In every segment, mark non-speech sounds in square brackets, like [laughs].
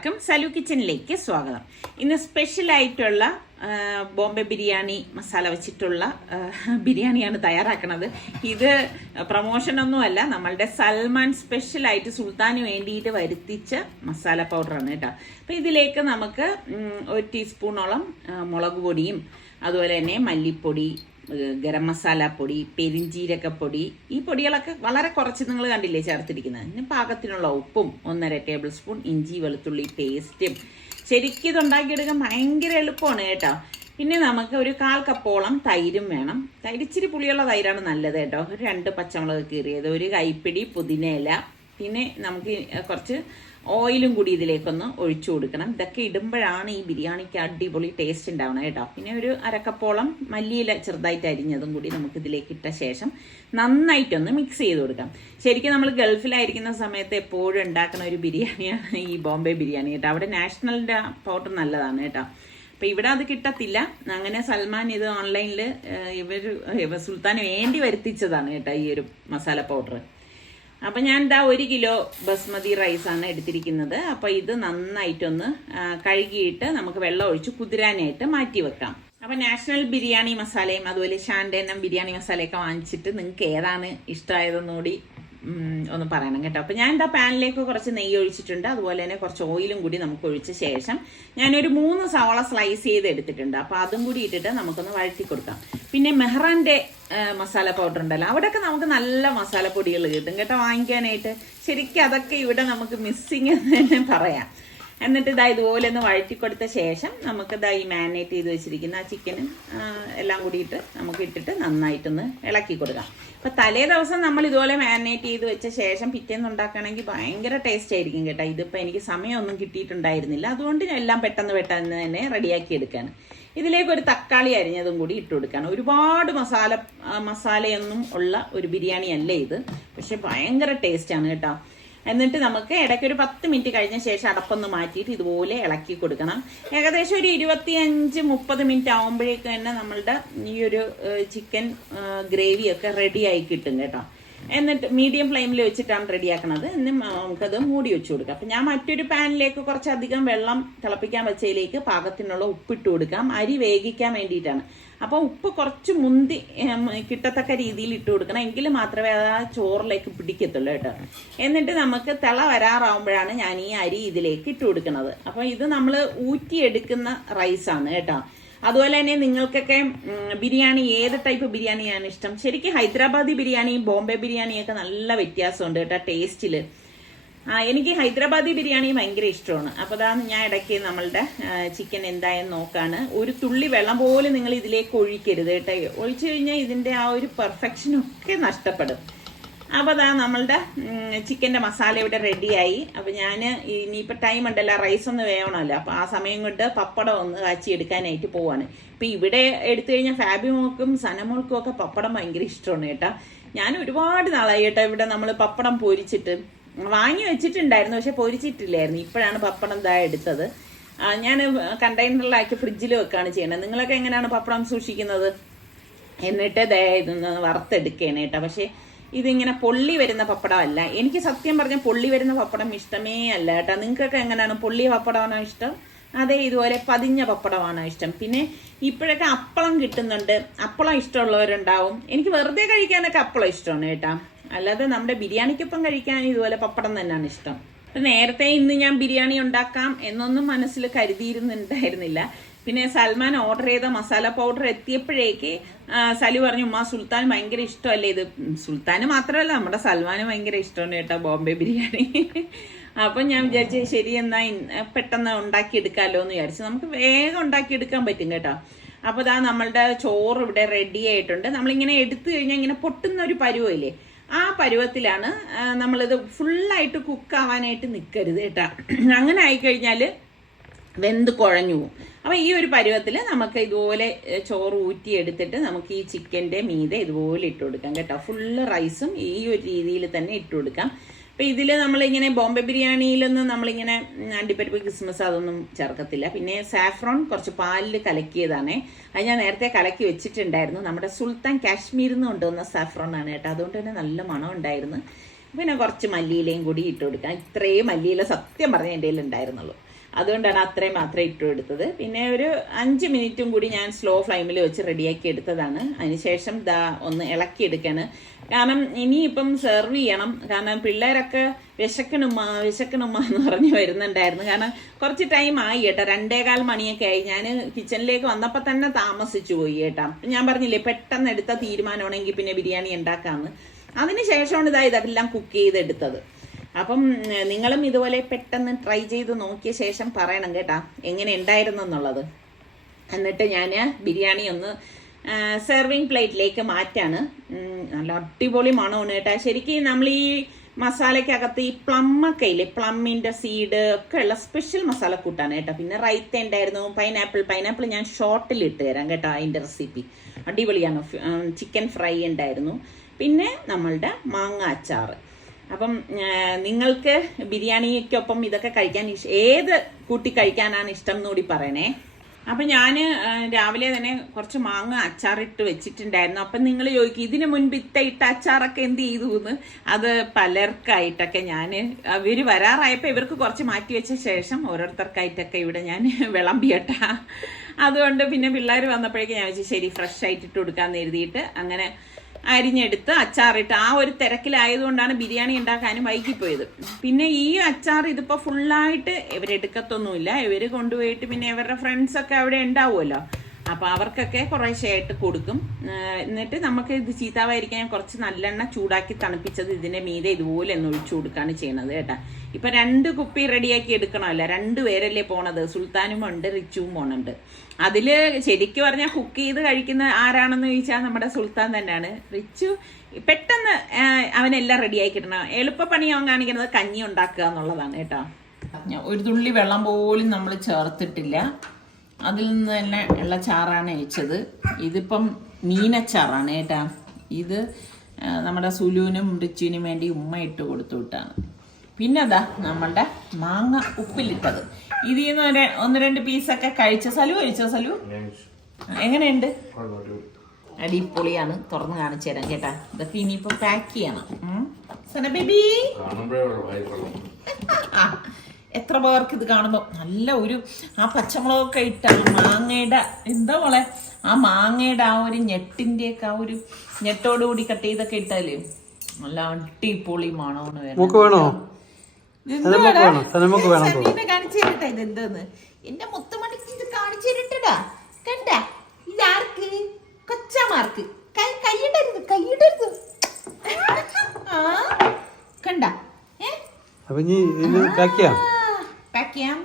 എല്ലാവർക്കും സലു കിച്ചണിലേക്ക് സ്വാഗതം. ഇന്ന് സ്പെഷ്യൽ ആയിട്ടുള്ള ബോംബെ ബിരിയാണി മസാല വെച്ചിട്ടുള്ള ബിരിയാണിയാണ് തയ്യാറാക്കുന്നത് ഇത് പ്രൊമോഷനൊന്നുമല്ല നമ്മളുടെ സൽമാൻ സ്പെഷ്യൽ ആയിട്ട് സുൽത്താന് വേണ്ടിയിട്ട് വരുത്തിച്ച മസാല പൗഡറാണ് കേട്ടോ. അപ്പം ഇതിലേക്ക് നമുക്ക് ഒരു ടീസ്പൂണോളം മുളക് പൊടിയും അതുപോലെ തന്നെ മല്ലിപ്പൊടി ഗരം മസാല പൊടി പെരിഞ്ജീരകപ്പൊടി ഈ പൊടികളൊക്കെ വളരെ കുറച്ച് നിങ്ങൾ കണ്ടില്ലേ ചേർത്തിരിക്കുന്നത്. പിന്നെ പാകത്തിനുള്ള ഉപ്പും ഒന്നര ടേബിൾ സ്പൂൺ ഇഞ്ചി വെളുത്തുള്ളി പേസ്റ്റും. ശരിക്കും ഇത് ഉണ്ടാക്കിയെടുക്കാൻ ഭയങ്കര എളുപ്പമാണ് കേട്ടോ. പിന്നെ നമുക്ക് ഒരു കാൽ കപ്പോളം തൈരും വേണം. തൈര് ഇച്ചിരി പുളിയുള്ള തൈരാണ് നല്ലത് കേട്ടോ. ഒരു രണ്ട് പച്ചമുളക് കീറിയത് ഒരു കൈപ്പിടി പുതിനയില. പിന്നെ നമുക്ക് കുറച്ച് ഓയിലും കൂടി ഇതിലേക്കൊന്ന് ഒഴിച്ചു കൊടുക്കണം. ഇതൊക്കെ ഇടുമ്പോഴാണ് ഈ ബിരിയാണിക്ക് അടിപൊളി ടേസ്റ്റ് ഉണ്ടാവണം കേട്ടോ. പിന്നെ ഒരു അരക്കപ്പോളം മല്ലിയില ചെറുതായിട്ട് അരിഞ്ഞതും കൂടി നമുക്ക് ഇതിലേക്ക് ഇട്ട ശേഷം നന്നായിട്ടൊന്ന് മിക്സ് ചെയ്ത് കൊടുക്കാം. ശരിക്കും നമ്മൾ ഗൾഫിലായിരിക്കുന്ന സമയത്ത് എപ്പോഴും ഉണ്ടാക്കുന്ന ഒരു ബിരിയാണിയാണ് ഈ ബോംബെ ബിരിയാണി കേട്ടോ. അവിടെ നാഷണലിന്റെ പൗഡർ നല്ലതാണ് കേട്ടോ. അപ്പം ഇവിടെ അത് കിട്ടത്തില്ല. അങ്ങനെ സൽമാൻ ഇത് ഓൺലൈനിൽ ഇവർ സുൽത്താൻ വേണ്ടി വരുത്തിച്ചതാണ് കേട്ടോ ഈ ഒരു മസാല പൗഡർ അപ്പൊ ഞാൻ ഇതാ ഒരു കിലോ ബസ്മതി റൈസ് ആണ് എടുത്തിരിക്കുന്നത്. അപ്പൊ ഇത് നന്നായിട്ടൊന്ന് കഴുകിയിട്ട് നമുക്ക് വെള്ളം ഒഴിച്ച് കുതിരാനായിട്ട് മാറ്റി വെക്കാം. അപ്പൊ നാഷണൽ ബിരിയാണി മസാലയും അതുപോലെ ഷാൻഡേനം ബിരിയാണി മസാലയൊക്കെ വാങ്ങിച്ചിട്ട് നിങ്ങൾക്ക് ഏതാണ് ഇഷ്ടമായതെന്നുകൂടി ഒന്ന് പറയണം കേട്ടോ. അപ്പൊ ഞാൻ എന്താ പാനിലേക്ക് കുറച്ച് നെയ്യ് ഒഴിച്ചിട്ടുണ്ട്. അതുപോലെ തന്നെ കുറച്ച് ഓയിലും കൂടി നമുക്ക് ഒഴിച്ച ശേഷം ഞാനൊരു മൂന്ന് സവാള സ്ലൈസ് ചെയ്ത് എടുത്തിട്ടുണ്ട്. അപ്പൊ അതും കൂടി ഇട്ടിട്ട് നമുക്കൊന്ന് വഴറ്റി കൊടുക്കാം. പിന്നെ മെഹ്റാന്റെ മസാല പൗഡർ ഉണ്ടല്ലോ. അവിടെയൊക്കെ നമുക്ക് നല്ല മസാലപ്പൊടികൾ കിട്ടും കേട്ടോ വാങ്ങിക്കാനായിട്ട്. ശരിക്കും അതൊക്കെ ഇവിടെ നമുക്ക് മിസ്സിങ് എന്ന് തന്നെ പറയാം. എന്നിട്ട് ഇതാ ഇതുപോലെ ഒന്ന് വഴറ്റി കൊടുത്ത ശേഷം നമുക്ക് ഇതാ ഈ മാരിനേറ്റ് ചെയ്ത് വെച്ചിരിക്കുന്ന ആ ചിക്കനും എല്ലാം കൂടിയിട്ട് നമുക്ക് ഇട്ടിട്ട് നന്നായിട്ടൊന്ന് ഇളക്കി കൊടുക്കാം. അപ്പൊ തലേ ദിവസം നമ്മൾ ഇതുപോലെ മാരിനേറ്റ് ചെയ്ത് വെച്ച ശേഷം പിറ്റേന്ന് ഉണ്ടാക്കുകയാണെങ്കിൽ ഭയങ്കര ടേസ്റ്റ് ആയിരിക്കും കേട്ടോ. ഇതിപ്പോ എനിക്ക് സമയമൊന്നും കിട്ടിയിട്ടുണ്ടായിരുന്നില്ല. അതുകൊണ്ട് എല്ലാം പെട്ടെന്ന് പെട്ടെന്ന് തന്നെ റെഡിയാക്കി എടുക്കാണ്. ഇതിലേക്ക് ഒരു തക്കാളി അരിഞ്ഞതും കൂടി ഇട്ട് കൊടുക്കുകയാണ് ഒരുപാട് മസാല മസാലയൊന്നും ഉള്ള ഒരു ബിരിയാണി അല്ലേ ഇത്? പക്ഷെ ഭയങ്കര ടേസ്റ്റാണ് കേട്ടോ. എന്നിട്ട് നമുക്ക് ഇടയ്ക്ക് ഒരു പത്ത് മിനിറ്റ് കഴിഞ്ഞ ശേഷം അടപ്പൊന്ന് മാറ്റിയിട്ട് ഇതുപോലെ ഇളക്കി കൊടുക്കണം. ഏകദേശം ഒരു ഇരുപത്തിയഞ്ച് മുപ്പത് മിനിറ്റ് ആകുമ്പോഴേക്ക് തന്നെ നമ്മളുടെ ഈ ഒരു ചിക്കൻ ഗ്രേവി ഒക്കെ റെഡി ആയി കിട്ടും കേട്ടോ. എന്നിട്ട് മീഡിയം ഫ്ലെയിമിൽ വെച്ചിട്ടാണ് റെഡിയാക്കണത് എന്ന് നമുക്കത് മൂടി വെച്ച് കൊടുക്കാം. അപ്പം ഞാൻ മറ്റൊരു പാനിലേക്ക് കുറച്ചധികം വെള്ളം തിളപ്പിക്കാൻ വെച്ചതിലേക്ക് പാകത്തിനുള്ള ഉപ്പിട്ട് കൊടുക്കാം. അരി വേവിക്കാൻ വേണ്ടിയിട്ടാണ്. അപ്പോൾ ഉപ്പ് കുറച്ച് മുന്തി കിട്ടത്തക്ക രീതിയിൽ ഇട്ട് കൊടുക്കണം. എങ്കിൽ മാത്രമേ അത് ആ ചോറിലേക്ക് പിടിക്കത്തുള്ളൂ കേട്ടോ. എന്നിട്ട് നമുക്ക് തിള വരാറാവുമ്പോഴാണ് ഞാൻ ഈ അരി ഇതിലേക്ക് ഇട്ട് കൊടുക്കുന്നത്. അപ്പോൾ ഇത് നമ്മൾ ഊറ്റിയെടുക്കുന്ന റൈസാണ് കേട്ടോ. അതുപോലെ തന്നെ നിങ്ങൾക്കൊക്കെ ബിരിയാണി ഏത് ടൈപ്പ് ബിരിയാണിയാണ് ഇഷ്ടം? ശരിക്കും ഹൈദരാബാദി ബിരിയാണിയും ബോംബെ ബിരിയാണിയൊക്കെ നല്ല വ്യത്യാസമുണ്ട് കേട്ടോ ടേസ്റ്റിൽ ആ എനിക്ക് ഹൈദരാബാദി ബിരിയാണി ഭയങ്കര ഇഷ്ടമാണ്. അപ്പോൾ അതാ ഞാൻ ഇടയ്ക്ക് നമ്മളുടെ ചിക്കൻ എന്തായെന്ന് നോക്കാണ്. ഒരു തുള്ളി വെള്ളം പോലും നിങ്ങൾ ഇതിലേക്ക് ഒഴിക്കരുത് കേട്ടോ. ഒഴിച്ചു കഴിഞ്ഞാൽ ഇതിന്റെ ആ ഒരു പെർഫെക്ഷൻ ഒക്കെ നഷ്ടപ്പെടും. അപ്പോൾ അതാ നമ്മളുടെ ചിക്കന്റെ മസാല ഇവിടെ റെഡിയായി അപ്പോൾ ഞാൻ ഇനിയിപ്പോൾ ടൈം ഉണ്ടല്ലോ റൈസ് ഒന്ന് വേണമല്ലോ അപ്പോൾ ആ സമയം കൊണ്ട് പപ്പടം ഒന്ന് കാച്ചി എടുക്കാനായിട്ട് പോവാണ്. ഇപ്പൊ ഇവിടെ എടുത്തു കഴിഞ്ഞാൽ ഫാബിമോൾക്കും സനമോൾക്കും ഒക്കെ പപ്പടം ഭയങ്കര ഇഷ്ടമാണ് കേട്ടോ. ഞാൻ ഒരുപാട് നാളായി കേട്ടോ ഇവിടെ നമ്മൾ പപ്പടം പൊരിച്ചിട്ട്. വാങ്ങി വെച്ചിട്ടുണ്ടായിരുന്നു പക്ഷെ പൊരിച്ചിട്ടില്ലായിരുന്നു. ഇപ്പോഴാണ് പപ്പടം ഇതാ എടുത്തത്. ഞാൻ കണ്ടെയ്നറിലാക്കി ഫ്രിഡ്ജിൽ വെക്കാണ് ചെയ്യണത് നിങ്ങളൊക്കെ എങ്ങനെയാണ് പപ്പടം സൂക്ഷിക്കുന്നത്? എന്നിട്ട് ഇതൊന്ന് വറുത്തെടുക്കുകയാണ് കേട്ടോ. പക്ഷെ ഇതിങ്ങനെ പൊള്ളി വരുന്ന പപ്പടമല്ല. എനിക്ക് സത്യം പറഞ്ഞാൽ പൊള്ളി വരുന്ന പപ്പടം ഇഷ്ടമേ അല്ല കേട്ടോ. നിങ്ങൾക്കൊക്കെ എങ്ങനെയാണ് പൊള്ളിയ പപ്പടമാണോ ഇഷ്ടം? അതെ ഇതുപോലെ പതിഞ്ഞ പപ്പടമാണോ ഇഷ്ടം? പിന്നെ ഇപ്പോഴൊക്കെ അപ്പളം കിട്ടുന്നുണ്ട്. അപ്പളം ഇഷ്ടമുള്ളവരുണ്ടാവും. എനിക്ക് വെറുതെ കഴിക്കാനൊക്കെ അപ്പളം ഇഷ്ടമാണ് കേട്ടോ. അല്ലാതെ നമ്മുടെ ബിരിയാണിക്കൊപ്പം കഴിക്കാൻ ഇതുപോലെ പപ്പടം തന്നെയാണ് ഇഷ്ടം. നേരത്തെ ഇന്ന് ഞാൻ ബിരിയാണി ഉണ്ടാക്കാം എന്നൊന്നും മനസ്സിൽ കരുതിയിരുന്നുണ്ടായിരുന്നില്ല. പിന്നെ സൽമാൻ ഓർഡർ ചെയ്ത മസാല പൗഡർ എത്തിയപ്പോഴേക്ക് സലി പറഞ്ഞു ഉമ്മ സുൽത്താൻ ഭയങ്കര ഇഷ്ടമല്ലേ ഇത്? സുൽത്താന് മാത്രമല്ല നമ്മുടെ സൽമാന് ഭയങ്കര ഇഷ്ടമാണ് കേട്ടോ ബോംബെ ബിരിയാണി. അപ്പൊ ഞാൻ വിചാരിച്ചു ശരി എന്നാ പെട്ടെന്ന് ഉണ്ടാക്കിയെടുക്കാമല്ലോ എന്ന് വിചാരിച്ചു. നമുക്ക് വേഗം ഉണ്ടാക്കിയെടുക്കാൻ പറ്റും കേട്ടോ. അപ്പൊ ഇതാ നമ്മളുടെ ചോറ് ഇവിടെ റെഡി ആയിട്ടുണ്ട്. നമ്മളിങ്ങനെ എടുത്തു കഴിഞ്ഞാൽ ഇങ്ങനെ പൊട്ടുന്ന ഒരു പരുവമില്ലേ ആ പരുവത്തിലാണ് നമ്മളിത് ഫുള്ളായിട്ട് കുക്കാവാനായിട്ട് നിൽക്കരുത് കേട്ടോ. അങ്ങനെ ആയിക്കഴിഞ്ഞാൽ വെന്ത് കുഴഞ്ഞു പോകും അപ്പോൾ ഈ ഒരു പരുവത്തിൽ നമുക്ക് ഇതുപോലെ ചോറ് ഊറ്റി എടുത്തിട്ട് നമുക്ക് ഈ ചിക്കന്റെ മീതെ ഇതുപോലെ ഇട്ട് കൊടുക്കാം കേട്ടോ. ഫുള്ള് റൈസും ഈ ഒരു രീതിയിൽ തന്നെ ഇട്ട് കൊടുക്കാം. അപ്പൊ ഇതിൽ നമ്മളിങ്ങനെ ബോംബെ ബിരിയാണിയിലൊന്നും നമ്മളിങ്ങനെ അണ്ടിപ്പരിപ്പ് ക്രിസ്മസ് അതൊന്നും ചേർക്കത്തില്ല. പിന്നെ സാഫ്രോൺ കുറച്ച് പാലിൽ കലക്കിയതാണ്. അത് ഞാൻ നേരത്തെ കലക്കി വെച്ചിട്ടുണ്ടായിരുന്നു. നമ്മുടെ സുൽത്താൻ കാശ്മീരിൽ നിന്ന് കൊണ്ടുവന്ന സാഫ്രോൺ ആണ് കേട്ടോ. അതുകൊണ്ട് തന്നെ നല്ല മണം ഉണ്ടായിരുന്നു. പിന്നെ കുറച്ച് മല്ലിയിലയും കൂടി ഇട്ട് കൊടുക്കാം. ഇത്രയും മല്ലിയില സത്യം പറഞ്ഞ എന്റെ ഉണ്ടായിരുന്നുള്ളൂ അതുകൊണ്ടാണ് അത്രയും മാത്രമേ ഇട്ടു എടുത്തത് പിന്നെ ഒരു അഞ്ച് മിനിറ്റും കൂടി ഞാൻ സ്ലോ ഫ്ലെയിമിൽ വെച്ച് റെഡിയാക്കി എടുത്തതാണ്. അതിനുശേഷം ദാ ഒന്ന് ഇളക്കി എടുക്കാണ്. കാരണം ഇനിയിപ്പം സെർവ് ചെയ്യണം. കാരണം പിള്ളേരൊക്കെ വിശക്കണുമ്മ വിശക്കണുമ്മ എന്ന് പറഞ്ഞ് വരുന്നുണ്ടായിരുന്നു. കാരണം കുറച്ച് ടൈം ആയി കേട്ടോ. രണ്ടേകാൽ മണിയൊക്കെ ആയി. ഞാൻ കിച്ചണിലേക്ക് വന്നപ്പോൾ തന്നെ താമസിച്ചു പോയി കേട്ടോ. ഞാൻ പറഞ്ഞില്ലേ പെട്ടെന്ന് എടുത്ത തീരുമാനമാണെങ്കിൽ പിന്നെ ബിരിയാണി ഉണ്ടാക്കാമെന്ന് അതിന് ശേഷമാണ് ഇതാ ഇതെല്ലാം കുക്ക് ചെയ്തെടുത്തത്. അപ്പം നിങ്ങളും ഇതുപോലെ പെട്ടെന്ന് ട്രൈ ചെയ്ത് നോക്കിയ ശേഷം പറയണം കേട്ടാ എങ്ങനെ ഉണ്ടായിരുന്നു എന്നുള്ളത്. എന്നിട്ട് ഞാൻ ബിരിയാണി ഒന്ന് സെർവിങ് പ്ലേറ്റിലേക്ക് മാറ്റാണ്. നല്ല അടിപൊളി മണമാണ് കേട്ടാ. ശരിക്കും നമ്മൾ ഈ മസാലയ്ക്കകത്ത് ഈ പ്ലമ്മൊക്കെ ഇല്ലേ പ്ലമ്മിന്റെ സീഡ് ഒക്കെ ഉള്ള സ്പെഷ്യൽ മസാല കൂട്ടാണ് കേട്ടോ. പിന്നെ റൈത്ത ഉണ്ടായിരുന്നു പൈനാപ്പിൾ പൈനാപ്പിൾ ഞാൻ ഷോർട്ടിൽ ഇട്ട് തരാം കേട്ടോ അതിന്റെ റെസിപ്പി അടിപൊളിയാണ്. ചിക്കൻ ഫ്രൈ ഉണ്ടായിരുന്നു. പിന്നെ നമ്മളുടെ മാങ്ങ അച്ചാറ്. അപ്പം നിങ്ങൾക്ക് ബിരിയാണിക്കൊപ്പം ഇതൊക്കെ കഴിക്കാൻ ഏത് കൂട്ടി കഴിക്കാനാണ് ഇഷ്ടം എന്നുകൂടി പറയണേ. അപ്പം ഞാൻ രാവിലെ തന്നെ കുറച്ച് മാങ്ങ അച്ചാറിട്ട് വെച്ചിട്ടുണ്ടായിരുന്നു. അപ്പം നിങ്ങൾ ചോദിക്കും ഇതിനു മുൻപ് ഇട്ട അച്ചാറൊക്കെ എന്ത് ചെയ്തു എന്ന്? അത് പലർക്കായിട്ടൊക്കെ ഞാൻ ഇവർ വരാറായപ്പോൾ ഇവർക്ക് കുറച്ച് മാറ്റി വെച്ച ശേഷം ഓരോരുത്തർക്കായിട്ടൊക്കെ ഇവിടെ ഞാൻ [laughs] വിളമ്പിയട്ട. അതുകൊണ്ട് പിന്നെ പിള്ളേർ വന്നപ്പോഴേക്കും ഞാൻ വെച്ച് ശരി ഫ്രഷ് ആയിട്ട് ഇട്ട് കൊടുക്കാമെന്ന് എഴുതിയിട്ട് അങ്ങനെ അരിഞ്ഞെടുത്ത് അച്ചാറിട്ട് ആ ഒരു തിരക്കിലായതുകൊണ്ടാണ് ബിരിയാണി ഉണ്ടാക്കാനും വൈകിപ്പോയത്. പിന്നെ ഈ അച്ചാർ ഇതിപ്പോൾ ഫുള്ളായിട്ട് ഇവരെടുക്കത്തൊന്നുമില്ല. ഇവർ കൊണ്ടുപോയിട്ട് പിന്നെ ഇവരുടെ ഫ്രണ്ട്സൊക്കെ അവിടെ ഉണ്ടാവുമല്ലോ. അപ്പോൾ അവർക്കൊക്കെ കുറേശ്ശെയായിട്ട് കൊടുക്കും. എന്നിട്ട് നമുക്ക് ഇത് ചീത്താവായിരിക്കാൻ കുറച്ച് നല്ലെണ്ണ ചൂടാക്കി തണുപ്പിച്ചത് ഇതിന്റെ മീതെ ഇതുപോലെ ഒന്ന് ഒഴിച്ചു കൊടുക്കുകയാണ് ചെയ്യണത് കേട്ടാ. ഇപ്പൊ രണ്ട് കുപ്പി റെഡിയാക്കി എടുക്കണമല്ല. രണ്ട് പേരല്ലേ പോണത്? സുൽത്താനും ഉണ്ട് റിച്ചുവും പോണുണ്ട്. അതിൽ ശരിക്കും പറഞ്ഞാൽ കുക്ക് ചെയ്ത് കഴിക്കുന്ന ആരാണെന്ന് ചോദിച്ചാൽ നമ്മുടെ സുൽത്താൻ തന്നെയാണ്. റിച്ചു പെട്ടെന്ന് അവനെല്ലാം റെഡിയാക്കി കിട്ടണം എളുപ്പപ്പണി അവൻ കാണിക്കുന്നത് കഞ്ഞി ഉണ്ടാക്കുക എന്നുള്ളതാണ് കേട്ടോ. ഒരു തുള്ളി വെള്ളം പോലും നമ്മൾ ചേർത്തിട്ടില്ല. അതിൽ നിന്ന് തന്നെ ഉള്ള ചാറാണ് അയച്ചത്. ഇതിപ്പം മീനച്ചാറാണ് കേട്ടാ. ഇത് നമ്മുടെ സുലുവിനും റിച്ചുവിനും വേണ്ടി ഉമ്മ ഇട്ട് കൊടുത്തു വിട്ടാണ്. പിന്നെ അതാ നമ്മളുടെ മാങ്ങ ഉപ്പിലിട്ടത്. ഇതിൽ നിന്ന് ഒരു ഒന്ന് രണ്ട് പീസൊക്കെ കഴിച്ച? സലു കഴിച്ചോ സലു? എങ്ങനെയുണ്ട്? അടിപൊളിയാണ്. തുറന്ന് കാണിച്ചു തരാം കേട്ടാ. ഇതൊക്കെ ഇനിയിപ്പോ പാക്ക് ചെയ്യണം. സന ബേബി എത്ര പേർക്ക് ഇത് കാണുമ്പോൾ നല്ല ഒരു ആ പച്ചമുളകൊക്കെ ഇട്ട ആ മാങ്ങയുടെ എന്താ മോളെ? ആ മാങ്ങയുടെ ആ ഒരു ഞെട്ടിന്റെയൊക്കെ ആ ഒരു ഞെട്ടോടുകൂടി കട്ട് ചെയ്തൊക്കെ ഇട്ടാൽ നല്ല അടിപൊളി മണമാണ് വരുന്നത്. കാണിച്ചു തരട്ടെ എന്റെ മുത്തുമണിക്ക് ഇത് കാണിച്ചു തരട്ടടാ. കണ്ട? ഇതാർക്ക്? കൊച്ചമാർക്ക്. കൈ കൈയിടരുത് കൈയിടരുത്. ആ? കണ്ട? ഏ? അപ്പൊ ഇനി പാക്ക് ചെയ്യാം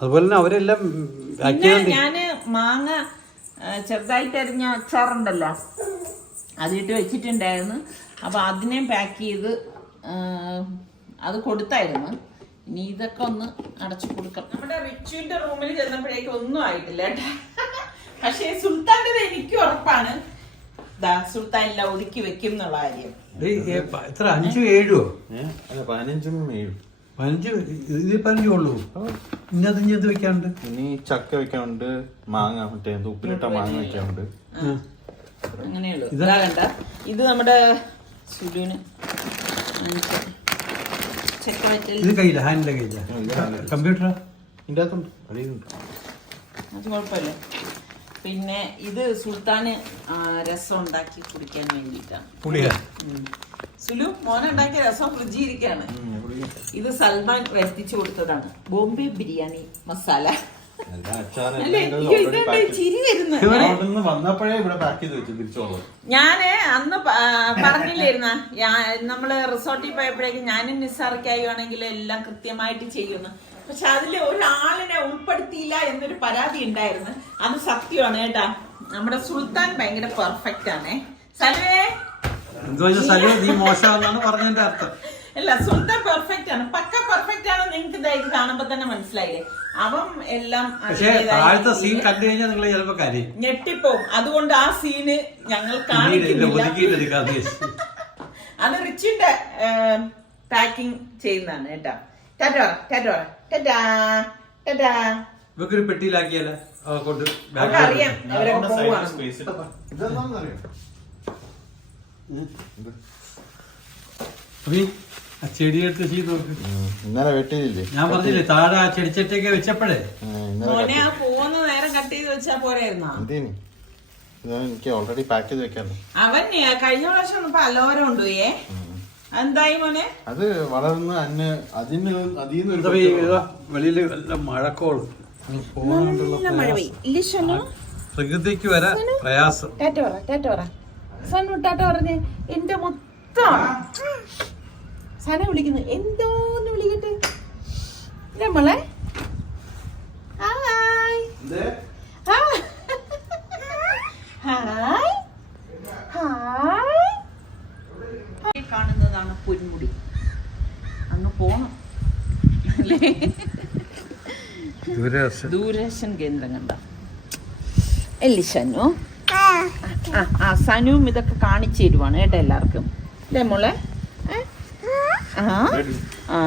അതുപോലെ തന്നെ അവരെല്ലാം ഞാൻ മാങ്ങ ചെറുതായിട്ട് അരിഞ്ഞ അച്ചാറുണ്ടല്ലോ. അതിട്ട് വെച്ചിട്ടുണ്ടായിരുന്നു. അപ്പൊ അതിനെ പാക്ക് ചെയ്ത് അത് കൊടുത്തായിരുന്നു. ഇനി ഇതൊക്കെ ഒന്ന് അടച്ചു കൊടുക്കണം. നമ്മുടെ റിച്ചുവിന്റെ റൂമിൽ ചെന്നപ്പോഴേക്കും ഒന്നും ആയിട്ടില്ല കേട്ടോ. പക്ഷേ സുൽത്താന്റെ എനിക്ക് ഉറപ്പാണ്. ദാ സുൽത്താൻ എല്ലാം ഒതുക്കി വെക്കും എന്നുള്ള കാര്യം. എത്ര? അഞ്ചു ഏഴോ അല്ല പതിനഞ്ചും ഏഴും. പതിനഞ്ച് ഇത് പതിനഞ്ചേ ഉള്ളൂ. ഇനി അത് ഇനി എന്ത് വെക്കാണ്ട് ഇനി ചക്ക വെക്കാനുണ്ട് മാങ്ങ മറ്റേ ഉപ്പിലിട്ട മാങ്ങ വെക്കാനുണ്ട്. അങ്ങനെയുള്ളൂ ഇതാ. കണ്ട ഇത് നമ്മുടെ ഇത് കയ്യില്ല ഹാൻഡിലെ കയ്യില്ല കമ്പ്യൂട്ടറാ? ഇതിന്റെ അകത്തുണ്ട്. അടിയിലുണ്ട് അത് കുഴപ്പമില്ല. പിന്നെ ഇത് സുൽത്താന് രസം ഉണ്ടാക്കി കുടിക്കാൻ വേണ്ടിയിട്ടാണ്. പുളിയാ? ഉം. സുലു മോൻ ഉണ്ടാക്കിയ രസം ഫ്രിഡ്ജിൽ ഇരിക്കുകയാണ് ഇത് സൽമാൻ വരുത്തിച്ചു കൊടുത്തതാണ്. ബോംബെ ബിരിയാണി മസാല. ഞാൻ അന്ന് പറഞ്ഞില്ലായിരുന്ന നമ്മൾ റിസോർട്ടിൽ പോയപ്പോഴേക്കും ഞാനും നിസ്സാറക്കായുവാണെങ്കിൽ എല്ലാം കൃത്യമായിട്ട് ചെയ്യുന്നു. പക്ഷെ അതിൽ ഒരാളിനെ ഉൾപ്പെടുത്തിയില്ല എന്നൊരു പരാതി ഉണ്ടായിരുന്നു. അത് സത്യമാണ് കേട്ടാ. നമ്മുടെ സുൽത്താൻ ഭയങ്കര പെർഫെക്റ്റ് ആണേ. സലവേ എന്തോ സ്ഥലം നീ മോശമാണെന്നാണ് പറഞ്ഞതിന്റെ അർത്ഥം. അല്ല സുൽത്താൻ പെർഫെക്റ്റ് ആണ്. പക്ക പെർഫെക്റ്റ് ആണ് നിങ്ങൾക്ക് ഇതായിട്ട് കാണുമ്പോ തന്നെ മനസ്സിലായില്ലേ? അവൻ എല്ലാം പക്ഷേ താഴത്തെ സീൻ കണ്ടു കഴിഞ്ഞാൽ നിങ്ങൾ ചിലപ്പോ കാര്യം. ഞെട്ടിപ്പോവും. അതുകൊണ്ട് ആ സീന് ഞങ്ങൾ കാണിക്കുന്നില്ല. അത് റിച്ചിന്റെ പാക്കിംഗ് ചെയ്യുന്നതാണ് കേട്ടോ. ടാറ്റോ ടാറ്റോ ടാറ്റാ ടാറ്റാ. ഇവക്കൊരു പെട്ടിയിലാക്കിയാലേ? കൊണ്ട് അറിയാം അവരൊക്കെ പോവാണ് സ്പേസ് ഇതെന്താണെന്നറിയോ അപ്പൊ ഈ ആ ചെയ്ത് നോക്ക്. ഇന്നലെ വെട്ടിയില്ലേ? ഞാൻ പറഞ്ഞില്ലേ താഴെ ആ ചെടിച്ചട്ടൊക്കെ വെച്ചപ്പോഴേ. മോനെ ആ പോകുന്ന നേരം കട്ട് ചെയ്ത് വെച്ചാ പോരായിരുന്നോ എന്തേനി എനിക്ക് ഓൾറെഡി പാക്ക് ചെയ്ത് വെക്കാൻ അവൻ കഴിഞ്ഞ പ്രാവശ്യം ഒന്നും അലോര കൊണ്ടുപോയേ. എന്തായി മോനെ? അത് വളർന്ന് അന്ന് അതിന് അതിന്ന് വെളിയിൽ നല്ല മഴക്കോൾ. പ്രകൃതിക്ക് വരെ പ്രയാസം. ടാറ്റ പറ പറഞ്ഞ് എന്റെ മൊത്തം സന വിളിക്കുന്നു. എന്തോന്ന് വിളിക്കട്ടെ? നമ്മളെ മോളെ. ഹായ്. Hi hi. ഹായ്. കാണുന്നതാണ് പൊന്മുടി. അങ്ങ് പോണം. അല്ലേ ദൂരദർശൻ കേന്ദ്രം കണ്ട. അല്ലേ സനു ആ ആ സനുവും ഇതൊക്കെ കാണിച്ചു തരുവാണ് കേട്ടോ എല്ലാവർക്കും അല്ലേ മോളെ ഏ? ആ ആ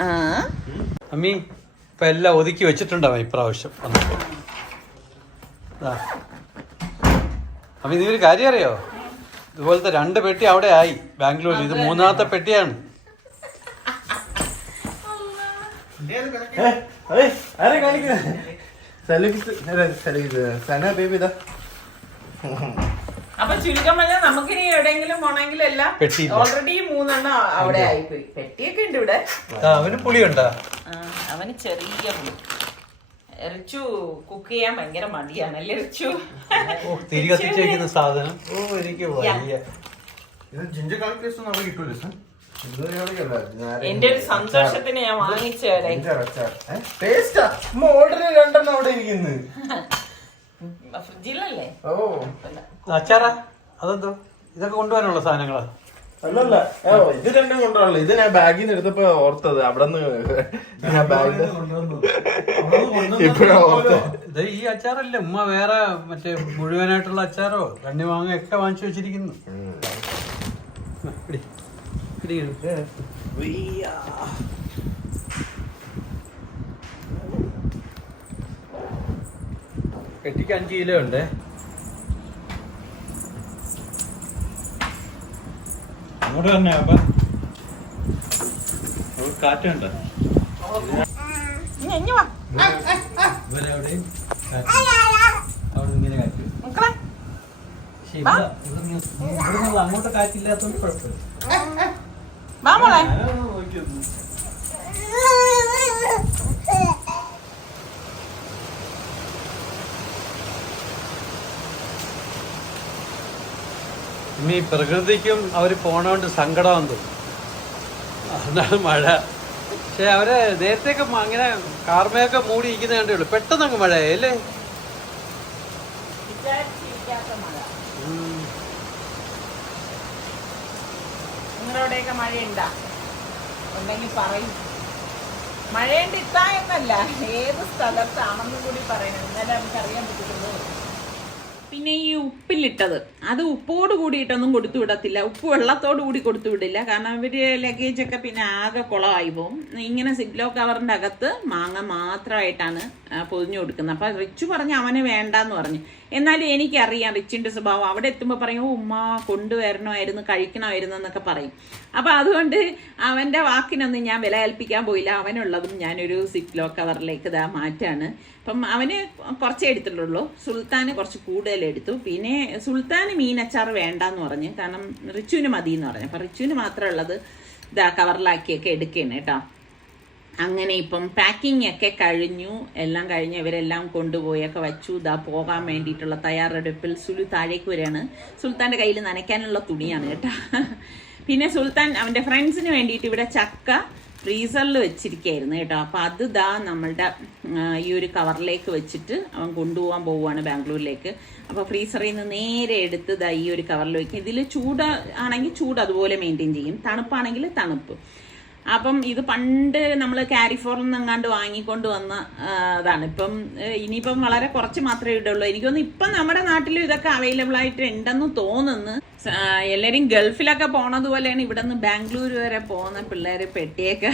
ആ അമ്മി ഇപ്പൊ എല്ലാം ഒതുക്കി വെച്ചിട്ടുണ്ടാവും ഇപ്രാവശ്യം അമ്മ ഒരു കാര്യം അറിയോ ഇതുപോലത്തെ രണ്ട് പെട്ടി അവിടെ ആയി ബാംഗ്ലൂരിൽ ഇത് മൂന്നാമത്തെ പെട്ടിയാണ് സന ബേബി ഇതാ അപ്പൊ ചുരുക്കം പറഞ്ഞാൽ നമുക്കിനി എവിടെയെങ്കിലും പോണെങ്കിലും എല്ലാം. ഓൾറെഡി മൂന്നെണ്ണം അവിടെ ആയിപ്പോയി. പെട്ടിയൊക്കെ ഉണ്ട് ഇവിടെ. അവന് പുളിയുണ്ടോ? അവന് ചെറിയ പുളി. റിച്ചു കുക്ക് ചെയ്യാൻ ഭയങ്കര മടിയാണല്ലേ റിച്ചു ഓ തിരി കത്തിച്ച് സാധനം. ഓ എനിക്ക് വലിയ എന്റെ ഒരു സന്തോഷത്തിന് ഞാൻ വാങ്ങിച്ചു ടേസ്റ്റാ ഓർഡർ രണ്ടെണ്ണം അവിടെ ഇരിക്കുന്നു. [laughs] ഫ്രിഡ്ജിലല്ലേ? ഓ. അച്ചാറാ അതെന്തോ? ഇതൊക്കെ കൊണ്ടുവരാനുള്ള സാധനങ്ങളാ. അല്ലല്ല. ഇത് രണ്ടും കൊണ്ടുവരല്ലോ ഇത് ഞാൻ ബാഗിൽ നിന്ന് എടുത്തപ്പോ ഓർത്തത്. അവിടെ ഞാൻ ബാഗിൽ ഇത് ഈ അച്ചാറല്ലേ? ഉമ്മ വേറെ മറ്റേ മുഴുവനായിട്ടുള്ള അച്ചാറോ? കണ്ണി മാങ്ങ ഒക്കെ വാങ്ങിച്ചു വെച്ചിരിക്കുന്നു. ഇടി. ഇടി, പെട്ടിക്ക് അഞ്ച് കിലോ ഉണ്ട്. അങ്ങോട്ട് തന്നെ അപ്പൊ. കാറ്റുണ്ടോ അവിടെ ഇങ്ങനെ കാറ്റ്. മക്കളെ പക്ഷെ ഇവിടെ ഇവിടെ നിന്നുള്ള അങ്ങോട്ട് കാറ്റില്ലാത്തോണ്ട് കുഴപ്പമില്ല. ഇനി പ്രകൃതിക്കും അവർ പോണോണ്ട് സങ്കടമാണെന്ന് തോന്നുന്നു അതാണ് മഴ. പക്ഷെ അവരെ നേരത്തെയൊക്കെ അങ്ങനെ കാർമയൊക്കെ മൂടി ഇരിക്കുന്ന കണ്ടേ ഉള്ളൂ. പെട്ടെന്ന് അങ്ങ് മഴയായി അല്ലേ? മഴ. മഴയുണ്ടാ? ഉണ്ടെങ്കിൽ പറയും. മഴയുണ്ട് ഇത്താ എന്നല്ല ഏത് സ്ഥലത്താണെന്ന് കൂടി പറയണം. എന്നാലും അവർക്ക് അറിയാൻ പറ്റത്തുള്ളൂ പിന്നെ ഈ ഉപ്പിലിട്ടത്. അത് ഉപ്പോട് കൂടിയിട്ടൊന്നും കൊടുത്തു വിടത്തില്ല. ഉപ്പ് വെള്ളത്തോട് കൂടി കൊടുത്തു വിടില്ല. കാരണം ലഗേജ് ഒക്കെ പിന്നെ ആകെ കുളമായി പോകും ഇങ്ങനെ സിഗ്ലോ കവറിന്റെ അകത്ത് മാങ്ങ മാത്രമായിട്ടാണ് പൊതിഞ്ഞു കൊടുക്കുന്നത്. അപ്പം റിച്ചു പറഞ്ഞ് അവന് വേണ്ടാന്ന് പറഞ്ഞു. എന്നാലും എനിക്കറിയാം റിച്ചിന്റെ സ്വഭാവം. അവിടെ എത്തുമ്പോൾ പറയും "ഓ, ഉമ്മ കൊണ്ടുവരണമായിരുന്നു കഴിക്കണമായിരുന്നു എന്നൊക്കെ പറയും. അപ്പോൾ അതുകൊണ്ട് അവന്റെ വാക്കിനൊന്നും ഞാൻ വില കൽപ്പിക്കാൻ പോയില്ല. അവനുള്ളതും ഞാനൊരു സിപ്ലോ കവറിലേക്ക് ഇതാ മാറ്റാണ്. അപ്പം അവന് കുറച്ചേ എടുത്തിട്ടുള്ളൂ. സുൽത്താന് കുറച്ച് കൂടുതൽ എടുത്തു. പിന്നെ സുൽത്താന് മീനച്ചാർ വേണ്ടെന്ന് പറഞ്ഞു. കാരണം റിച്ചുവിന് മതി എന്ന് പറഞ്ഞു. അപ്പൊ റിച്ചുവിന് മാത്രമുള്ളത് ഇതാ കവറിലാക്കിയൊക്കെ എടുക്കുകയാണ് കേട്ടോ. അങ്ങനെ ഇപ്പം പാക്കിംഗ് ഒക്കെ കഴിഞ്ഞു. എല്ലാം കഴിഞ്ഞ് ഇവരെല്ലാം കൊണ്ടുപോയൊക്കെ വച്ചു. ഇതാ പോകാൻ വേണ്ടിയിട്ടുള്ള തയ്യാറെടുപ്പിൽ സുലു താഴേക്ക് വരികയാണ്. സുൽത്താന്റെ കയ്യിൽ നനയ്ക്കാനുള്ള തുണിയാണ് കേട്ടോ. പിന്നെ സുൽത്താൻ അവന്റെ ഫ്രണ്ട്സിന് വേണ്ടിയിട്ട് ഇവിടെ ചക്ക ഫ്രീസറിൽ വെച്ചിരിക്കുകയായിരുന്നു കേട്ടോ. അപ്പോൾ അത് ദാ നമ്മളുടെ ഈ ഒരു കവറിലേക്ക് വെച്ചിട്ട് അവൻ കൊണ്ടുപോകാൻ പോവുകയാണ് ബാംഗ്ലൂരിലേക്ക്. അപ്പോൾ ഫ്രീസറിൽ നിന്ന് നേരെ എടുത്ത് ദാ ഈ ഒരു കവറിൽ വെക്കും ഇതിൽ ചൂട് ആണെങ്കിൽ ചൂട് അതുപോലെ മെയിന്റെയിൻ ചെയ്യും. തണുപ്പാണെങ്കിൽ തണുപ്പ്. അപ്പം ഇത് പണ്ട് നമ്മൾ കാരിഫോറിൽ നിന്ന് എങ്ങാണ്ട് വാങ്ങിക്കൊണ്ട് വന്ന ഇതാണ് ഇപ്പം ഇനിയിപ്പം വളരെ കുറച്ച് മാത്രമേ ഇടുള്ളൂ. എനിക്കൊന്ന് ഇപ്പം നമ്മുടെ നാട്ടിലും ഇതൊക്കെ അവൈലബിൾ ആയിട്ട് ഉണ്ടെന്ന് തോന്നുന്നു. എല്ലാരും ഗൾഫിലൊക്കെ പോണത് പോലെയാണ് ഇവിടെ നിന്ന് ബാംഗ്ലൂർ വരെ പോകുന്ന പിള്ളേര് പെട്ടിയൊക്കെ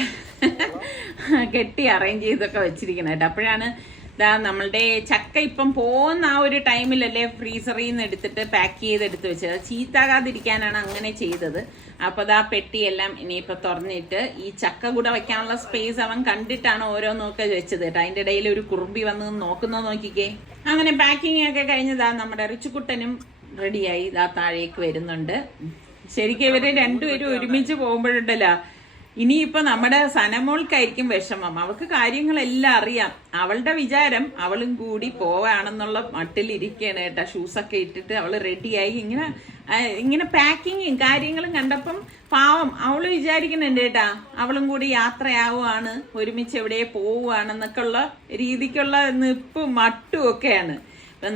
കെട്ടി അറേഞ്ച് ചെയ്തൊക്കെ വെച്ചിരിക്കുന്നത് അപ്പോഴാണ് ഇതാ നമ്മളുടെ ചക്ക ഇപ്പം പോകുന്ന ആ ഒരു ടൈമിലല്ലേ ഫ്രീസറിൽ നിന്ന് എടുത്തിട്ട് പാക്ക് ചെയ്ത് എടുത്ത് വെച്ചത് ചീത്താകാതിരിക്കാനാണ് അങ്ങനെ ചെയ്തത്. അപ്പോൾ ദാ പെട്ടിയെല്ലാം ഇനിയിപ്പോൾ തുറന്നിട്ട് ഈ ചക്ക കൂടെ വെക്കാനുള്ള സ്പേസ് അവൻ കണ്ടിട്ടാണ് ഓരോന്നൊക്കെ വെച്ചത് കേട്ടോ. അതിന്റെ ഇടയിൽ ഒരു കുറുമ്പി വന്ന് നോക്കുന്നോ നോക്കിക്കേ. അങ്ങനെ പാക്കിംഗ് ഒക്കെ കഴിഞ്ഞതാ നമ്മുടെ റിച്ചുകുട്ടനും റെഡിയായി ഇതാ താഴേക്ക് വരുന്നുണ്ട്. ശരിക്കും ഇവർ രണ്ടുപേരും ഒരുമിച്ച് പോകുമ്പോഴുണ്ടല്ലോ. ഇനിയിപ്പോ നമ്മുടെ സനമോൾക്കായിരിക്കും വിഷമം. അവൾക്ക് കാര്യങ്ങളെല്ലാം അറിയാം. അവളുടെ വിചാരം അവളും കൂടി പോവാണെന്നുള്ള മട്ടിലിരിക്കുകയാണ് കേട്ടാ. ഷൂസൊക്കെ ഇട്ടിട്ട് അവൾ റെഡിയായി ഇങ്ങനെ ഇങ്ങനെ പാക്കിങ്ങും കാര്യങ്ങളും കണ്ടപ്പം പാവം അവൾ വിചാരിക്കുന്നുണ്ട് കേട്ടാ. അവളും കൂടി യാത്രയാവുകയാണ് ഒരുമിച്ച് എവിടെ പോവുകയാണെന്നൊക്കെ ഉള്ള രീതിക്കുള്ള നിപ്പും മട്ടും ഒക്കെയാണ്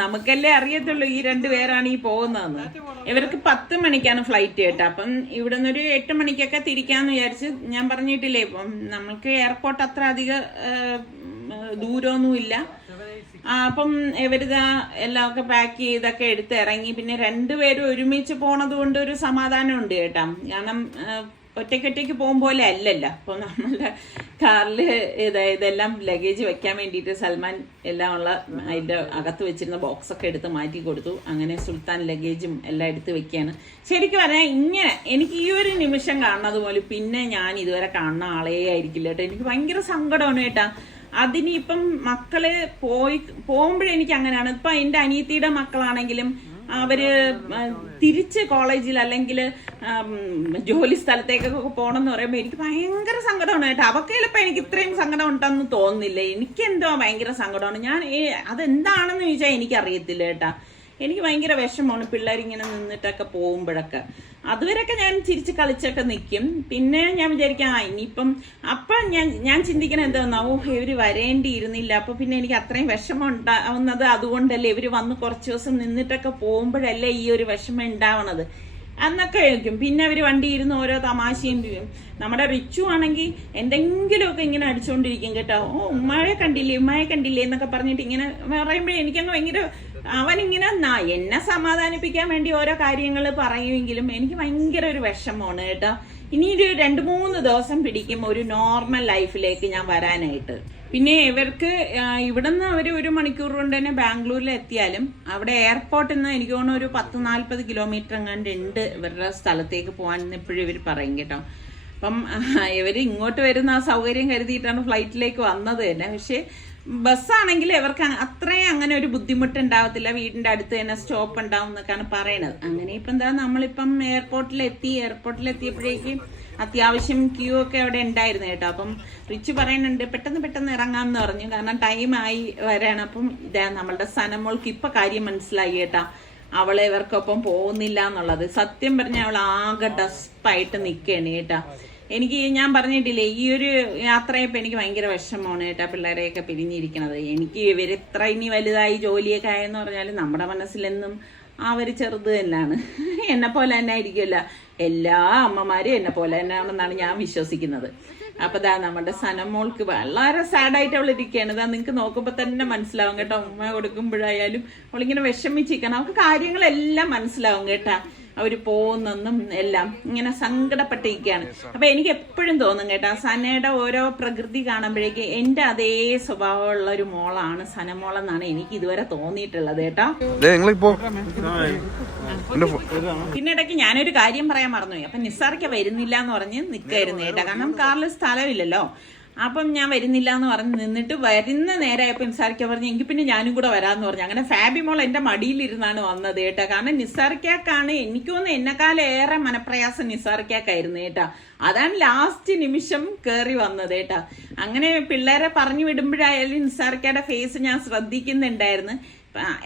നമുക്കല്ലേ അറിയത്തുള്ളൂ ഈ രണ്ടുപേരാണ് ഈ പോകുന്നതെന്ന്. ഇവർക്ക് പത്ത് മണിക്കാണ് ഫ്ലൈറ്റ് കേട്ടോ. അപ്പം ഇവിടെ നിന്നൊരു എട്ട് മണിക്കൊക്കെ തിരിക്കാന്ന് വിചാരിച്ച് ഞാൻ പറഞ്ഞിട്ടില്ലേ ഇപ്പം നമുക്ക് എയർപോർട്ട് അത്ര അധികം ദൂരമൊന്നുമില്ല അപ്പം ഇവരിതാ എല്ലാം ഒക്കെ പാക്ക് ചെയ്തൊക്കെ എടുത്ത് ഇറങ്ങി. പിന്നെ രണ്ടുപേരും ഒരുമിച്ച് പോണത് കൊണ്ട് ഒരു സമാധാനം ഉണ്ട് കേട്ടാ. കാരണം ഒറ്റയ്ക്കൊറ്റയ്ക്ക് പോകും പോലെ അല്ലല്ല. അപ്പോൾ നമ്മളുടെ കാറിൽ ഇത് ഇതെല്ലാം ലഗേജ് വെക്കാൻ വേണ്ടിയിട്ട് സൽമാൻ എല്ലാം ഉള്ള അതിന്റെ അകത്ത് വെച്ചിരുന്ന ബോക്സൊക്കെ എടുത്ത് മാറ്റി കൊടുത്തു. അങ്ങനെ സുൽത്താൻ ലഗേജും എല്ലാം എടുത്ത് വെക്കുകയാണ്. ശരിക്കും പറഞ്ഞാൽ ഇങ്ങനെ എനിക്ക് ഈ ഒരു നിമിഷം കാണുന്നത് പോലെ പിന്നെ ഞാൻ ഇതുവരെ കാണുന്ന ആളേ ആയിരിക്കില്ല കേട്ടോ. എനിക്ക് ഭയങ്കര സങ്കടമാണ് കേട്ടാ. അതിനിപ്പം മക്കൾ പോയി പോകുമ്പോഴെനിക്ക് അങ്ങനെയാണ്. ഇപ്പൊ എന്റെ അനിയത്തിയുടെ മക്കളാണെങ്കിലും അവർ തിരിച്ച് കോളേജിൽ അല്ലെങ്കിൽ ജോലി സ്ഥലത്തേക്കൊക്കെ പോകണം എന്ന് പറയുമ്പോൾ എനിക്ക് ഭയങ്കര സങ്കടമാണ് കേട്ടോ. അവർക്ക് ചിലപ്പോൾ എനിക്ക് ഇത്രയും സങ്കടം ഉണ്ടെന്ന് തോന്നുന്നില്ല. എനിക്കെന്തോ ഭയങ്കര സങ്കടമാണ്. ഞാൻ അതെന്താണെന്ന് ചോദിച്ചാൽ എനിക്കറിയത്തില്ല കേട്ടാ. എനിക്ക് ഭയങ്കര വിഷമമാണ് പിള്ളേരിങ്ങനെ നിന്നിട്ടൊക്കെ പോകുമ്പോഴൊക്കെ. അതുവരെയൊക്കെ ഞാൻ ചിരിച്ച് കളിച്ചൊക്കെ നിൽക്കും പിന്നെ ഞാൻ വിചാരിക്കാം ആ ഇനിയിപ്പം അപ്പം ഞാൻ ഞാൻ ചിന്തിക്കണ എന്താണെന്നാ ഓ ഇവർ വരേണ്ടിയിരുന്നില്ല. അപ്പൊ പിന്നെ എനിക്ക് അത്രയും വിഷമം ഉണ്ടാവുന്നത് അതുകൊണ്ടല്ലേ ഇവർ വന്ന് കുറച്ച് ദിവസം നിന്നിട്ടൊക്കെ പോകുമ്പോഴല്ലേ ഈ ഒരു വിഷമം ഉണ്ടാവണത്? അന്നൊക്കെ കഴിക്കും പിന്നെ അവർ വണ്ടി ഇരുന്ന് ഓരോ തമാശയും നമ്മുടെ റിച്ചു ആണെങ്കിൽ എന്തെങ്കിലുമൊക്കെ ഇങ്ങനെ അടിച്ചുകൊണ്ടിരിക്കും കേട്ടോ. ഓ ഉമ്മയെ കണ്ടില്ലേ ഉമ്മയെ കണ്ടില്ലേ എന്നൊക്കെ പറഞ്ഞിട്ട് ഇങ്ങനെ പറയുമ്പോഴേ എനിക്കങ്ങ് ഭയങ്കര അവനിങ്ങനെ ഇങ്ങനെ എന്നെ സമാധാനിപ്പിക്കാൻ വേണ്ടി ഓരോ കാര്യങ്ങൾ പറയുമെങ്കിലും എനിക്ക് ഭയങ്കര ഒരു വിഷമമാണ് കേട്ടോ. ഇനി ഒരു രണ്ട് മൂന്ന് ദിവസം പിടിക്കും ഒരു നോർമൽ ലൈഫിലേക്ക് ഞാൻ വരാനായിട്ട്. പിന്നെ ഇവർക്ക് ഇവിടുന്ന് അവർ ഒരു മണിക്കൂർ കൊണ്ട് തന്നെ ബാംഗ്ലൂരിൽ എത്തിയാലും അവിടെ എയർപോർട്ടിൽ നിന്ന് എനിക്ക് തോന്നുന്നു ഒരു പത്ത് നാൽപ്പത് കിലോമീറ്റർ എങ്ങാണ്ട് ഉണ്ട് ഇവരുടെ സ്ഥലത്തേക്ക് പോകാൻ ഇപ്പോഴും ഇവർ പറയും കേട്ടോ. അപ്പം ഇവർ ഇങ്ങോട്ട് വരുന്ന ആ സൗകര്യം കരുതിയിട്ടാണ് ഫ്ലൈറ്റിലേക്ക് വന്നത് തന്നെ. പക്ഷേ ബസ്സാണെങ്കിൽ ഇവർക്ക് അത്രയും അങ്ങനെ ഒരു ബുദ്ധിമുട്ട് ഉണ്ടാവത്തില്ല വീടിന്റെ അടുത്ത് തന്നെ സ്റ്റോപ്പ് ഉണ്ടാവും എന്നൊക്കെയാണ് പറയണത്. അങ്ങനെ ഇപ്പം എന്താ നമ്മളിപ്പം എയർപോർട്ടിൽ എത്തിയപ്പോഴേക്കും അത്യാവശ്യം ക്യൂ ഒക്കെ അവിടെ ഉണ്ടായിരുന്നു കേട്ടോ. അപ്പം റിച്ച് പറയുന്നുണ്ട് പെട്ടെന്ന് പെട്ടെന്ന് ഇറങ്ങാമെന്ന് പറഞ്ഞു. കാരണം ടൈം ആയി വരാണ്. അപ്പം ഇതാ നമ്മളുടെ സനമോൾക്ക് ഇപ്പൊ കാര്യം മനസ്സിലായി കേട്ടാ. അവളെ ഇവർക്കൊപ്പം പോകുന്നില്ല എന്നുള്ളത്. സത്യം പറഞ്ഞ അവൾ ആകെ ഡസ്പായിട്ട് നിൽക്കുകയാണ് കേട്ടാ. എനിക്ക് ഞാൻ പറഞ്ഞിട്ടില്ലേ ഈ ഒരു യാത്രയപ്പോൾ എനിക്ക് ഭയങ്കര വിഷമമാണ് കേട്ടോ പിള്ളേരെയൊക്കെ പിരിഞ്ഞിരിക്കണത്. എനിക്ക് ഇവർ ഇത്ര ഇനി വലുതായി ജോലിയൊക്കെ ആയെന്ന് പറഞ്ഞാൽ നമ്മുടെ മനസ്സിലെന്നും അവർ ചെറുത് തന്നെയാണ്. എന്നെ പോലെ തന്നെ ആയിരിക്കുമല്ല. എല്ലാ അമ്മമാരും എന്നെ പോലെ തന്നെയാണെന്നാണ് ഞാൻ വിശ്വസിക്കുന്നത്. അപ്പൊ ദാ നമ്മുടെ സനമോൾക്ക് വളരെ സാഡായിട്ട് അവൾ ഇരിക്കുകയാണ്. ഇതാ നിങ്ങൾക്ക് നോക്കുമ്പോൾ തന്നെ മനസ്സിലാവും കേട്ടോ. ഉമ്മ കൊടുക്കുമ്പോഴായാലും അവളിങ്ങനെ വിഷമിച്ചിരിക്കണം. അവൾക്ക് കാര്യങ്ങളെല്ലാം മനസ്സിലാവും കേട്ടാ. അവർ പോകുന്നെന്നും എല്ലാം ഇങ്ങനെ സങ്കടപ്പെട്ടിരിക്കുകയാണ്. അപ്പൊ എനിക്ക് എപ്പോഴും തോന്നും കേട്ടോ സനയുടെ ഓരോ പ്രകൃതി കാണുമ്പോഴേക്ക് എന്റെ അതേ സ്വഭാവമുള്ള ഒരു മോളാണ് സനമോളെന്നാണ് എനിക്ക് ഇതുവരെ തോന്നിയിട്ടുള്ളത് കേട്ടോ. പിന്നിടയ്ക്ക് പിന്നെ ഇടയ്ക്ക് ഞാനൊരു കാര്യം പറയാൻ മറന്നുപോയി. അപ്പൊ നിസ്സാറിക്ക വരുന്നില്ല എന്ന് പറഞ്ഞ് നിൽക്കായിരുന്നു കേട്ടോ. കാരണം കാറിൽ സ്ഥലമില്ലല്ലോ. അപ്പം ഞാൻ വരുന്നില്ല എന്ന് പറഞ്ഞ് നിന്നിട്ട് വരുന്ന നേരമായപ്പോൾ നിസാരിക്ക പറഞ്ഞു എങ്കിൽ പിന്നെ ഞാനും കൂടെ വരാമെന്ന് പറഞ്ഞു. അങ്ങനെ ഫാബി മോൾ എന്റെ മടിയിലിരുന്നാണ് വന്നത് കേട്ടോ. കാരണം നിസാർക്കാക്കാണ് എനിക്കൊന്ന് എന്നെക്കാളേറെ മനപ്രയാസം നിസാർക്കാക്കായിരുന്നു കേട്ടോ. അതാണ് ലാസ്റ്റ് നിമിഷം കയറി വന്നത് കേട്ടോ. അങ്ങനെ പിള്ളേരെ പറഞ്ഞു വിടുമ്പോഴായാലും നിസാർക്കയുടെ ഫേസ് ഞാൻ ശ്രദ്ധിക്കുന്നുണ്ടായിരുന്നു.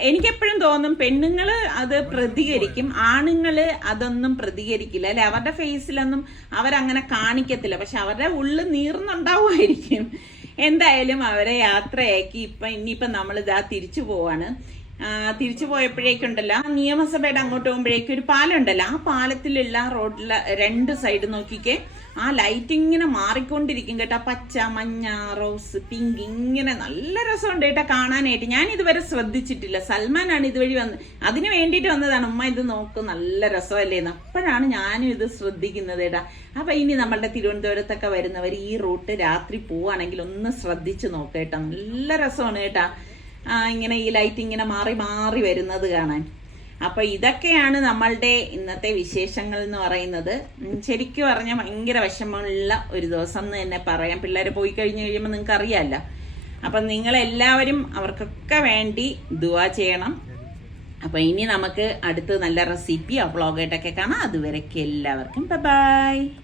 എനിക്കെപ്പോഴും തോന്നും പെണ്ണുങ്ങൾ അത് പ്രതികരിക്കും ആണുങ്ങൾ അതൊന്നും പ്രതികരിക്കില്ല. അല്ലെ അവരുടെ ഫേസിലൊന്നും അവരങ്ങനെ കാണിക്കത്തില്ല. പക്ഷെ അവരുടെ ഉള്ളിൽ നീർന്നുണ്ടാവുമായിരിക്കും. എന്തായാലും അവരെ യാത്രയാക്കി ഇപ്പൊ ഇനിയിപ്പൊ നമ്മൾ ഇതാ തിരിച്ചു പോവാണ്. തിരിച്ചു പോയപ്പോഴേക്കുണ്ടല്ലോ. നിയമസഭയുടെ അങ്ങോട്ട് പോകുമ്പോഴേക്കും ഒരു പാലം ഉണ്ടല്ലോ. ആ പാലത്തിലുള്ള റോഡിലെ രണ്ട് സൈഡ് നോക്കിക്കേ. ആ ലൈറ്റ് ഇങ്ങനെ മാറിക്കൊണ്ടിരിക്കും കേട്ടോ. പച്ച മഞ്ഞ റോസ് പിങ്ക് ഇങ്ങനെ നല്ല രസമുണ്ട് കേട്ടോ കാണാനായിട്ട്. ഞാൻ ഇതുവരെ ശ്രദ്ധിച്ചിട്ടില്ല. സൽമാനാണ് ഇതുവഴി വന്ന് അതിന് വേണ്ടിയിട്ട് വന്നതാണ്. ഉമ്മ ഇത് നോക്ക് നല്ല രസമല്ലേ അപ്പോഴാണ് ഞാനും ഇത് ശ്രദ്ധിക്കുന്നത് കേട്ടാ. അപ്പൊ ഇനി നമ്മളുടെ തിരുവനന്തപുരത്തൊക്കെ വരുന്നവർ ഈ റൂട്ട് രാത്രി പോവാണെങ്കിൽ ഒന്ന് ശ്രദ്ധിച്ച് നോക്കേട്ടാ നല്ല രസമാണ് കേട്ടാ. ഇങ്ങനെ ഈ ലൈറ്റ് ഇങ്ങനെ മാറി മാറി വരുന്നത് കാണാൻ. അപ്പൊ ഇതൊക്കെയാണ് നമ്മളുടെ ഇന്നത്തെ വിശേഷങ്ങൾ എന്ന് പറയുന്നത്. ശരിക്കും പറഞ്ഞാൽ ഭയങ്കര വിഷമമുള്ള ഒരു ദിവസം എന്ന് തന്നെ പറയാം. പിള്ളേർ പോയി കഴിഞ്ഞു കഴിയുമ്പോൾ നിങ്ങൾക്ക് അറിയാമല്ലോ അപ്പൊ നിങ്ങൾ എല്ലാവരും അവർക്കൊക്കെ വേണ്ടി ദുവാ ചെയ്യണം. അപ്പൊ ഇനി നമുക്ക് അടുത്ത് നല്ല റെസിപ്പിയോ വ്ളോഗായിട്ടൊക്കെ കാണാം. അതുവരെയൊക്കെ എല്ലാവർക്കും. ബൈ